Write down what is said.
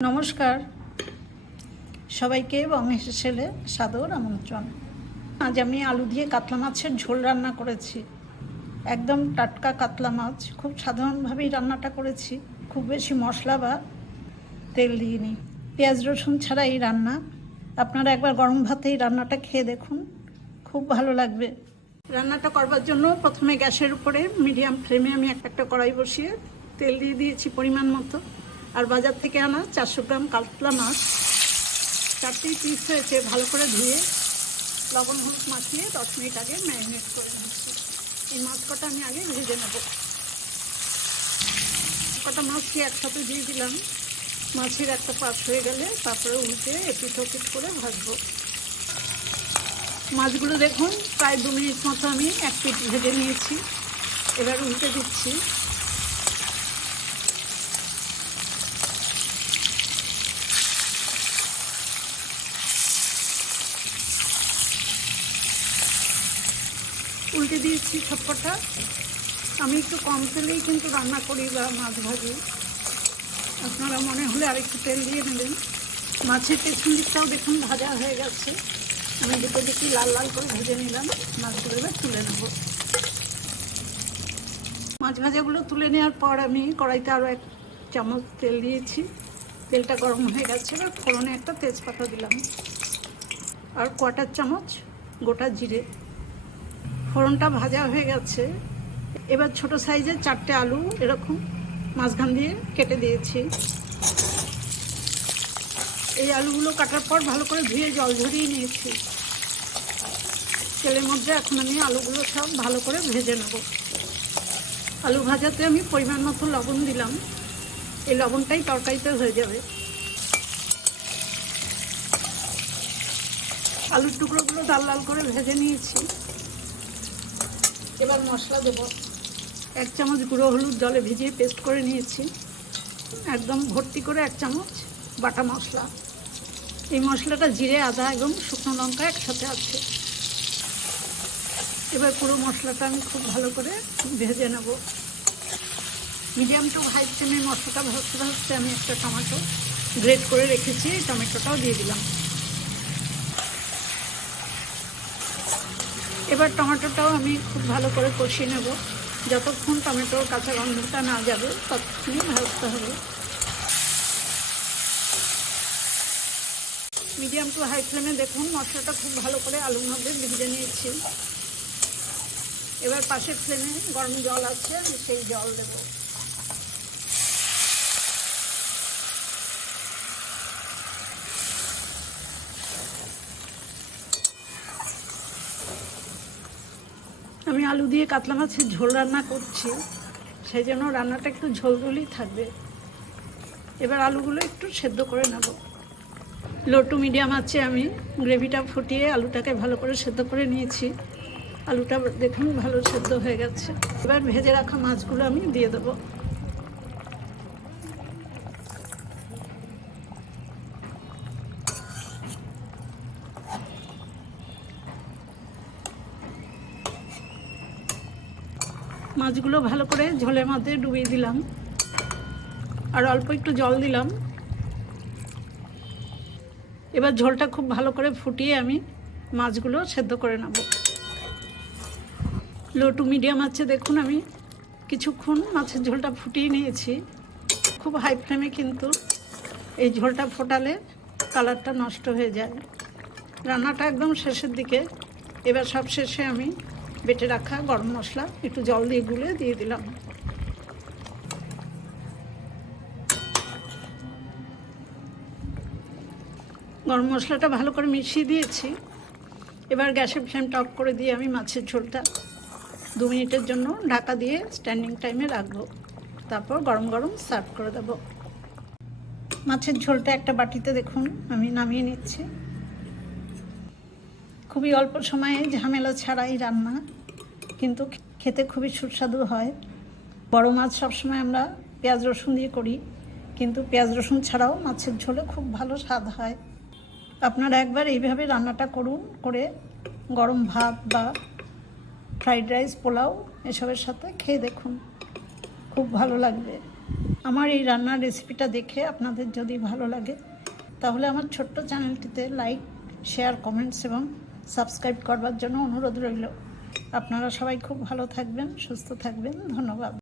নমস্কার। সবাইকে বঙ্গেশ ছেলে সাদর আমন্ত্রণ। আজ আমি আলু দিয়ে কাতলা মাছের ঝোল রান্না করেছি। একদম টাটকা কাতলা মাছ। খুব সাধারণভাবেই রান্নাটা করেছি। খুব বেশি মশলা বা তেল দিইনি। পেঁয়াজ, রসুন ছাড়া এই রান্না। আপনারা একবার গরম ভাতে এই রান্নাটা খেয়ে দেখুন। খুব ভালো লাগবে। রান্নাটা করবার জন্য প্রথমে গ্যাসের উপরে মিডিয়াম ফ্লেমে আমি একটা কড়াই বসিয়ে তেল দিয়ে দিয়েছি পরিমাণ মতো। আর বাজার থেকে আনা চারশো গ্রাম কাতলা মাছ। চারটেই পিস হয়েছে, ভালো করে ধুয়ে লবণ হলুদ মাখিয়ে দশ মিনিট আগে ম্যারিনেট করে নিচ্ছি। এই মাছ কটা আমি আগে ভেজে নেব। কটা মাছকে একসাথে দিয়ে দিলাম? মাছের একটা পাশ হয়ে গেলে তারপরে উল্টে এপিট ওপিট করে ভাজবো। মাছগুলো দেখুন, প্রায় দু মিনিট মতো আমি এক পিট ভেজে নিয়েছি। এবার উল্টে দিচ্ছি। উল্টে দিয়েছি সবকটা। আমি একটু কম তেলেই কিন্তু রান্না করি বা মাছ ভাজি। আপনারা মনে হলে আরেকটু তেল দিয়ে নেবেন মাছের পেছন দিকটাও দেখুন ভাজা হয়ে গেছে। আমি দুটো দিকে লাল লাল করে ভেজে নিলাম। মাছগুলো এবার তুলে নেব। মাছ ভাজাগুলো তুলে নেওয়ার পর আমি কড়াইতে আরও এক চামচ তেল দিয়েছি। তেলটা গরম হয়ে গেছে। এবার ফোড়নে একটা তেজপাতা দিলাম। আর কটার চামচ গোটা জিরে। ফোড়নটা ভাজা হয়ে গেছে। এবার ছোট সাইজের চারটে আলু এরকম মাঝখান দিয়ে কেটে দিয়েছি। এই আলুগুলো কাটার পর ভালো করে ধুয়ে জল ঝরিয়ে নিয়েছি। তেলের মধ্যে এখন আমি আলুগুলো সব ভালো করে ভেজে নেব। আলু ভাজাতে আমি পরিমাণ মতো লবণ দিলাম। এই লবণটাই তরকারিতে হয়ে যাবে। আলুর টুকরোগুলো লাল লাল করে ভেজে নিয়েছি। এবার মশলা দেবো। এক চামচ গুঁড়ো হলুদ জলে ভিজিয়ে পেস্ট করে নিয়েছি। একদম ভর্তি করে এক চামচ বাটা মশলা। এই মশলাটা জিরে, আদা এবং শুকনো লঙ্কা একসাথে আছে। এবার পুরো মশলাটা আমি খুব ভালো করে ভেজে নেব। মিডিয়াম টু হাই ফ্লেমে মশলাটা ভাজতে ভাজতে আমি একটা টমেটো গ্রেট করে রেখেছি, টমেটোটাও দিয়ে দিলাম। এবার টমেটোটাও আমি খুব ভালো করে কষিয়ে নেব। যতক্ষণ টমেটোর কাঁচা গন্ধটা না যাবে, ততক্ষণই ভাজতে হবে। মিডিয়াম টু হাই ফ্লেমে দেখুন, মশলাটা খুব ভালো করে আলুর মধ্যে ভিজে নিয়েছি। এবার পাশের ফ্লেমে গরম জল আছে, আমি সেই জল দেব। আলু দিয়ে কাতলা মাছের ঝোল রান্না করছি, সেই জন্য রান্নাটা একটু ঝোলঝোলই থাকবে। এবার আলুগুলো একটু সেদ্ধ করে নেব। লো টু মিডিয়াম আছে আমি, গ্রেভিটা ফুটিয়ে আলুটাকে ভালো করে সেদ্ধ করে নিয়েছি। আলুটা দেখুন ভালো সেদ্ধ হয়ে গেছে। এবার ভেজে রাখা মাছগুলো আমি দিয়ে দেবো। মাছগুলো ভালো করে ঝোলের মধ্যে ডুবিয়ে দিলাম। আর অল্প একটু জল দিলাম। এবার ঝোলটা খুব ভালো করে ফুটিয়ে আমি মাছগুলো সেদ্ধ করে নেব। লো টু মিডিয়াম আছে দেখুন, আমি কিছুক্ষণ মাছের ঝোলটা ফুটিয়ে নিয়েছি। খুব হাই ফ্লেমে কিন্তু এই ঝোলটা ফোটালে কালারটা নষ্ট হয়ে যায়। রান্নাটা একদম শেষের দিকে। এবার সব শেষে আমি বেটে রাখা গরম মশলা, একটু জল দিয়ে গুলে দিয়ে দিলাম। গরম মশলাটা ভালো করে মিশিয়ে দিয়েছি। এবার গ্যাসের ফ্লেমটা অফ করে দিয়ে আমি মাছের ঝোলটা দু মিনিটের জন্য ঢাকা দিয়ে স্ট্যান্ডিং টাইমে রাখব। তারপর গরম গরম সার্ভ করে দেবো। মাছের ঝোলটা একটা বাটিতে দেখুন, আমি নামিয়ে নিচ্ছি। খুবই অল্প সময়ে ঝামেলা ছাড়াই রান্না, কিন্তু খেতে খুবই সুস্বাদু হয়। বড় মাছ সবসময় আমরা পেঁয়াজ রসুন দিয়ে করি, কিন্তু পেঁয়াজ রসুন ছাড়াও মাছের ঝোলে খুব ভালো স্বাদ হয়। আপনারা একবার এইভাবে রান্নাটা করুন, করে গরম ভাত বা ফ্রাইড রাইস, পোলাও এসবের সাথে খেয়ে দেখুন, খুব ভালো লাগবে। আমার এই রান্নার রেসিপিটা দেখে আপনাদের যদি ভালো লাগে, তাহলে আমার ছোট্ট চ্যানেলটিতে লাইক, শেয়ার, কমেন্টস এবং সাবস্ক্রাইব করবার জন্য অনুরোধ রইল। আপনারা সবাই খুব ভালো থাকবেন সুস্থ থাকবেন। ধন্যবাদ।